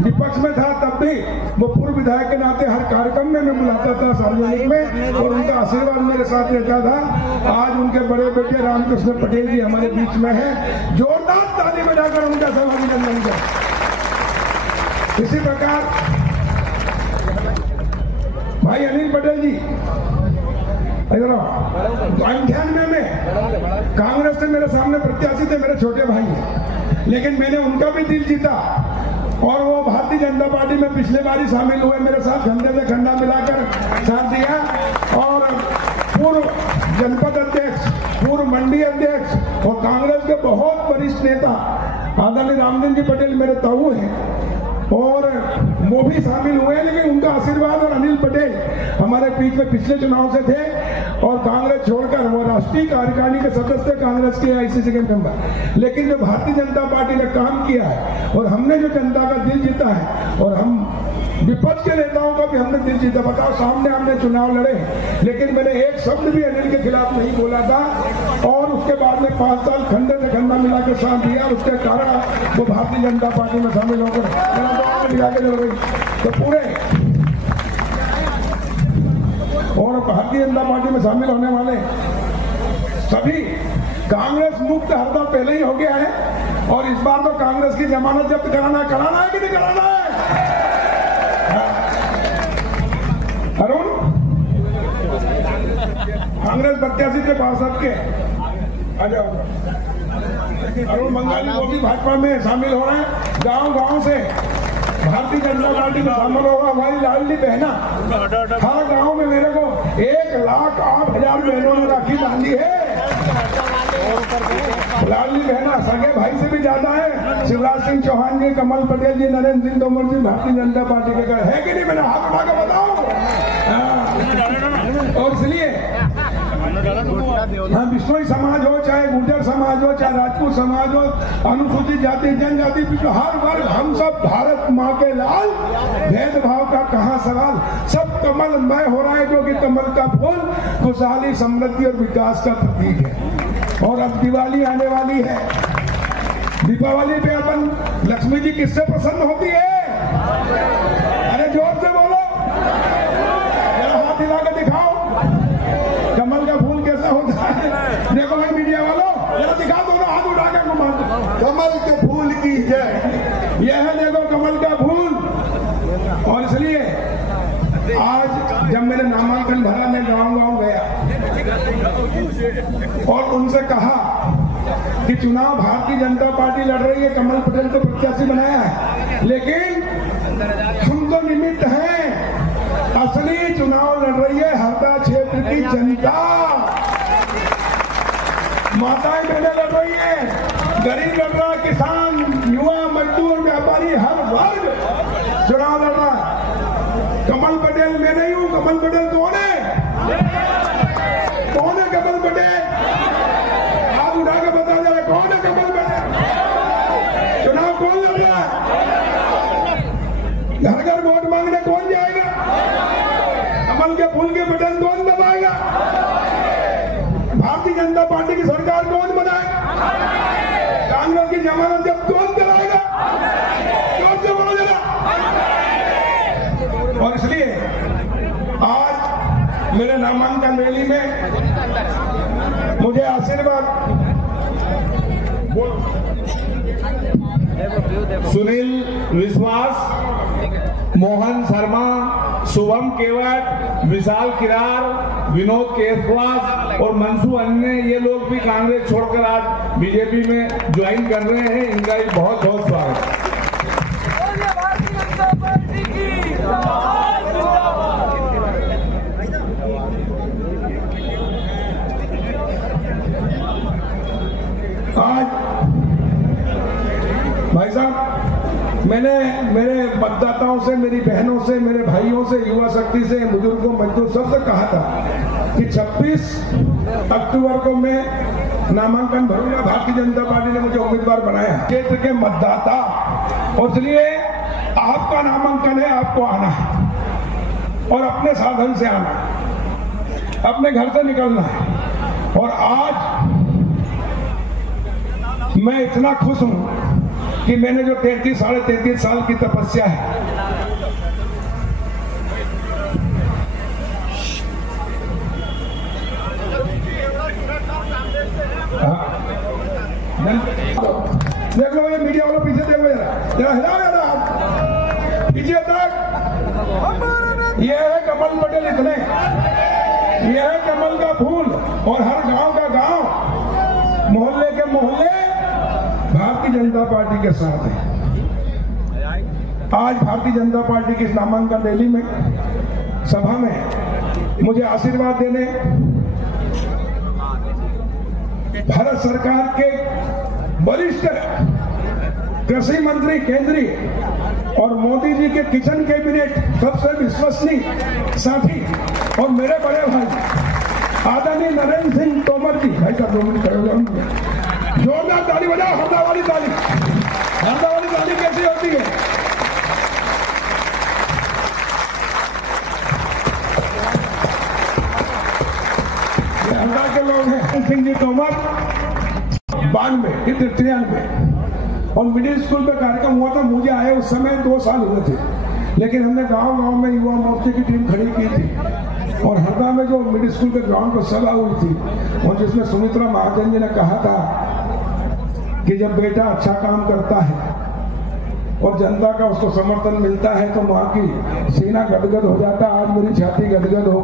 विपक्ष में था तब भी वो पूर्व विधायक के नाते हर कार्यक्रम में मैं बुलाता था सार्वजनिक में, और उनका आशीर्वाद मेरे साथ रहता था। आज उनके बड़े बेटे रामकृष्ण पटेल जी हमारे बीच में है, जोरदार ताली बजाकर उनका अभिनंदन करें। इसी प्रकार भाई अनिल पटेल जी 98 में कांग्रेस से मेरे सामने प्रत्याशी थे, मेरे छोटे भाई हैं, लेकिन मैंने उनका भी दिल जीता और वो भारतीय जनता पार्टी में पिछले बार ही शामिल हुए, मेरे साथ कंधे से कंधा मिलाकर साथ दिया। और पूर्व जनपद अध्यक्ष, पूर्व मंडी अध्यक्ष और कांग्रेस के बहुत वरिष्ठ नेता आदरणीय रामदन जी पटेल मेरे ताऊ हैं और वो भी शामिल हुए, लेकिन उनका आशीर्वाद और अनिल पटेल हमारे बीच में पिछले चुनाव से थे और कांग्रेस छोड़कर वो राष्ट्रीय कार्यकारिणी के सदस्य कांग्रेस के आईसीसी के मेंबर, लेकिन जो भारतीय जनता पार्टी ने काम किया है और हमने जो जनता का दिल जीता है और हम विपक्ष के नेताओं का भी हमने दिल जीता। बताओ, सामने हमने चुनाव लड़े, लेकिन मैंने एक शब्द भी अनिल के खिलाफ नहीं बोला था और उसके बाद में 5 साल खंडे से खंडा मिला के साथ दिया। उसके कारण वो भारतीय जनता पार्टी में शामिल होकर तो पूरे और भारतीय जनता पार्टी में शामिल होने वाले सभी कांग्रेस मुक्त हड़ताल पहले ही हो गया है और इस बार तो कांग्रेस की जमानत जब्त कराना है कि नहीं कराना है? अरुण कांग्रेस प्रत्याशी थे पार्षद के आ जाओ, अरुण बंगाली वो भी भाजपा में शामिल हो रहे हैं। गांव से भारतीय जनता पार्टी में शामिल होगा हमारी लाडली बहना। हर गांव में मेरे को 1,08,000 बहनों ने राखी बांधी है। लाडली बहना सगे भाई से भी ज्यादा है। शिवराज सिंह चौहान जी, कमल पटेल जी, नरेंद्र सिंह तोमर जी भारतीय जनता पार्टी के है कि नहीं? मैंने हाथ उठा के बताओ। और इसलिए हाँ, बिश्नोई समाज हो, चाहे गुर्जर समाज हो, चाहे राजपूत समाज हो, अनुसूचित जाति जनजाति, हर वर्ग, हम सब भारत माँ के लाल, भेदभाव का कहाँ सवाल। सब कमलमय हो रहा है, जो कि कमल का फूल खुशहाली, समृद्धि और विकास का प्रतीक है। और अब दिवाली आने वाली है। दीपावली पे अपन लक्ष्मी जी किससे प्रसन्न होती है? अरे जोर से बोलो, हाथ हिला के दिखाओ कमल का फूल कैसा होता है। देखो भाई मीडिया वालों, जरा दिखा दो ना, हाथ उठा के घुमा दो। कमल के फूल की जय। यह है देखो कमल का फूल। और इसलिए आज जब मैंने नामांकन भरा, मैं गांव गया और उनसे कहा कि चुनाव भारतीय जनता पार्टी लड़ रही है, कमल पटेल को प्रत्याशी बनाया है, लेकिन हम तो निमित्त हैं, असली चुनाव लड़ रही है हरदा क्षेत्र की जनता। माताएं बहनें लड़ रही है, गरीब लड़ रहा, किसान, युवा, मजदूर, व्यापारी, हर वर्ग चुनाव लड़ रहा है। कमल पटेल मैं नहीं हूं। कमल पटेल कौन है? कौन है कमल पटेल? हाथ उठा के बता जरा, कौन है कमल पटेल? चुनाव कौन लड़ रहा है? घर घर वोट मांगने कौन जाएगा? कमल के फूल के बटन कौन दबाएगा? भारतीय जनता पार्टी की सरकार कौन बनाएगा? कांग्रेस की जमानत जब कौन कराएगा? कौन से बोलो जरा। और इसलिए आज मेरे नामांकन रैली में मुझे आशीर्वाद सुनील विश्वास, मोहन शर्मा, शुभम केवट, विशाल किरार, विनोद केसवास और मंसू अन्य, ये लोग भी कांग्रेस छोड़कर आज बीजेपी में ज्वाइन कर रहे हैं। इनका भी बहुत बहुत स्वागत। आज भाई साहब, मैंने मेरे मतदाताओं से, मेरी बहनों से, मेरे भाइयों से, युवा शक्ति से, बुजुर्गों, मजदूर सबसे कहा था कि 26 अक्टूबर को मैं नामांकन भरूंगा। भारतीय जनता पार्टी ने मुझे उम्मीदवार बनाया क्षेत्र के मतदाता, और इसलिए आपका नामांकन है, आपको आना है और अपने साधन से आना है, अपने घर से निकलना है। और आज मैं इतना खुश हूं कि मैंने जो 33 साल की तपस्या है, देख लो ये मीडिया वालों पीछे देखो जरा हिलाओ जरा पीछे तक। ये है कमल पटेल, इतने ये है कमल का फूल, और हर गांव का गांव, मोहल्ले के मोहल्ले भारतीय जनता पार्टी के साथ है। आज भारतीय जनता पार्टी की नामांकन रैली में, सभा में मुझे आशीर्वाद देने भारत सरकार के वरिष्ठ कृषि मंत्री केंद्रीय और मोदी जी के किचन कैबिनेट सबसे विश्वसनीय साथी और मेरे बड़े भाई आदरणीय नरेंद्र सिंह तोमर जी, भाई साहब 2 मिनट करोगे, जोरदार ताली बजाओ। हरदा वाली ताली, हरदा वाली ताली कैसी होती है? हरदा के लोग हैं। सिंह जी तोमर 92 और मिडिल स्कूल में कार्यक्रम हुआ था, मुझे आए उस समय 2 साल हुए थे, लेकिन हमने गांव-गांव में युवा मोर्चे की टीम खड़ी की थी और हरदा में जो मिडिल स्कूल के ग्राउंड पर सभा हुई थी और जिसमें सुमित्रा महाजन जी ने कहा था कि जब बेटा अच्छा काम करता है और जनता का उसको समर्थन मिलता है तो मां की सीना गदगद हो जाता है। आज मेरी छाती गदगद हो गई।